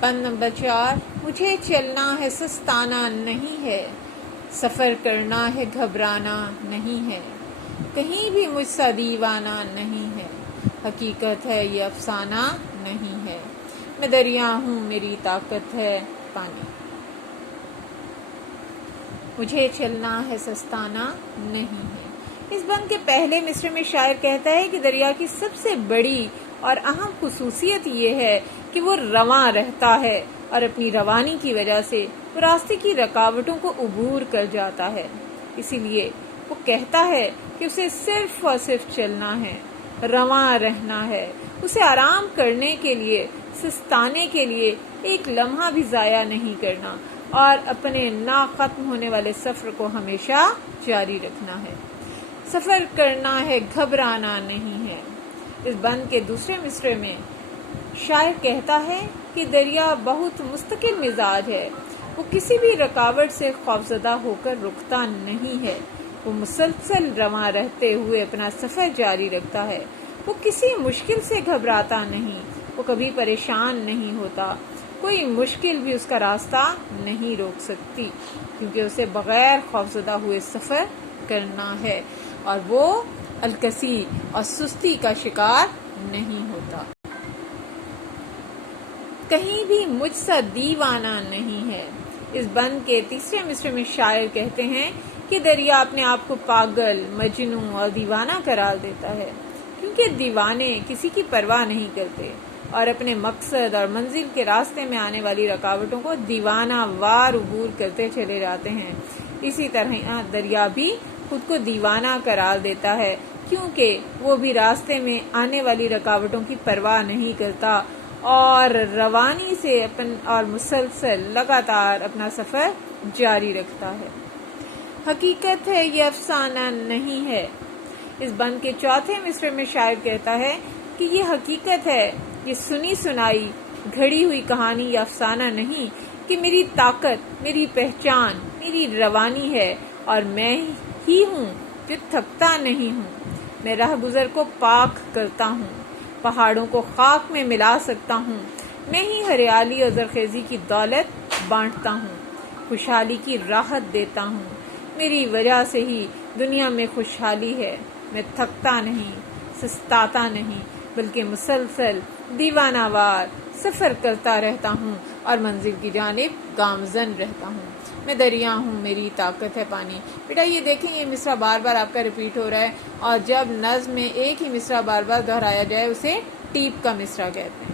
بند number 4. مجھے چلنا ہے سستانا نہیں ہے، سفر کرنا ہے گھبرانا نہیں ہے، کہیں بھی مجھ سا دیوانہ نہیں ہے، حقیقت ہے یہ افسانہ نہیں ہے، میں دریا ہوں میری طاقت ہے پانی. مجھے چلنا ہے سستانا نہیں ہے. اس بند کے پہلے مصرع میں شاعر کہتا ہے کہ دریا کی سب سے بڑی اور اہم خصوصیت یہ ہے کہ وہ رواں رہتا ہے اور اپنی روانی کی وجہ سے وہ راستے کی رکاوٹوں کو عبور کر جاتا ہے. اسی لیے وہ کہتا ہے کہ اسے صرف اور صرف چلنا ہے، رواں رہنا ہے، اسے آرام کرنے کے لیے، سستانے کے لیے ایک لمحہ بھی ضائع نہیں کرنا اور اپنے نا ختم ہونے والے سفر کو ہمیشہ جاری رکھنا ہے. سفر کرنا ہے گھبرانا نہیں ہے. اس بند کے دوسرے مصرعے میں شاعر کہتا ہے کہ دریا بہت مستقل مزاج ہے، وہ کسی بھی رکاوٹ سے خوفزدہ ہو کر رکتا نہیں ہے، وہ مسلسل رواں رہتے ہوئے اپنا سفر جاری رکھتا ہے، وہ کسی مشکل سے گھبراتا نہیں، وہ کبھی پریشان نہیں ہوتا، کوئی مشکل بھی اس کا راستہ نہیں روک سکتی، کیونکہ اسے بغیر خوفزدہ ہوئے سفر کرنا ہے اور وہ الکسی اور سستی کا شکار نہیں ہوتا. کہیں بھی مجھ سا دیوانہ نہیں ہے. اس بند کے تیسرے مصرعے میں شاعر کہتے ہیں کہ دریا اپنے آپ کو پاگل، مجنوں اور دیوانہ قرار دیتا ہے، کیونکہ دیوانے کسی کی پرواہ نہیں کرتے اور اپنے مقصد اور منزل کے راستے میں آنے والی رکاوٹوں کو دیوانہ وار عبور کرتے چلے جاتے ہیں. اسی طرح دریا بھی خود کو دیوانہ قرار دیتا ہے، کیونکہ وہ بھی راستے میں آنے والی رکاوٹوں کی پرواہ نہیں کرتا اور روانی سے اور مسلسل لگاتار اپنا سفر جاری رکھتا ہے. حقیقت ہے یہ افسانہ نہیں ہے. اس بند کے چوتھے مصرعے میں شاعر کہتا ہے کہ یہ حقیقت ہے، یہ سنی سنائی گھڑی ہوئی کہانی یا افسانہ نہیں، کہ میری طاقت، میری پہچان، میری روانی ہے اور میں ہی ہوں جو تھکتا نہیں ہوں. میں راہ گزر کو پاک کرتا ہوں، پہاڑوں کو خاک میں ملا سکتا ہوں، میں ہی ہریالی اور زرخیزی کی دولت بانٹتا ہوں، خوشحالی کی راحت دیتا ہوں، میری وجہ سے ہی دنیا میں خوشحالی ہے. میں تھکتا نہیں، سستاتا نہیں، بلکہ مسلسل دیوانہ وار سفر کرتا رہتا ہوں اور منزل کی جانب گامزن رہتا ہوں. میں دریا ہوں میری طاقت ہے پانی. بیٹا یہ دیکھیں، یہ مصرع بار بار آپ کا ریپیٹ ہو رہا ہے، اور جب نظم میں ایک ہی مصرع بار بار دہرایا جائے اسے ٹیپ کا مصرع کہتے ہیں.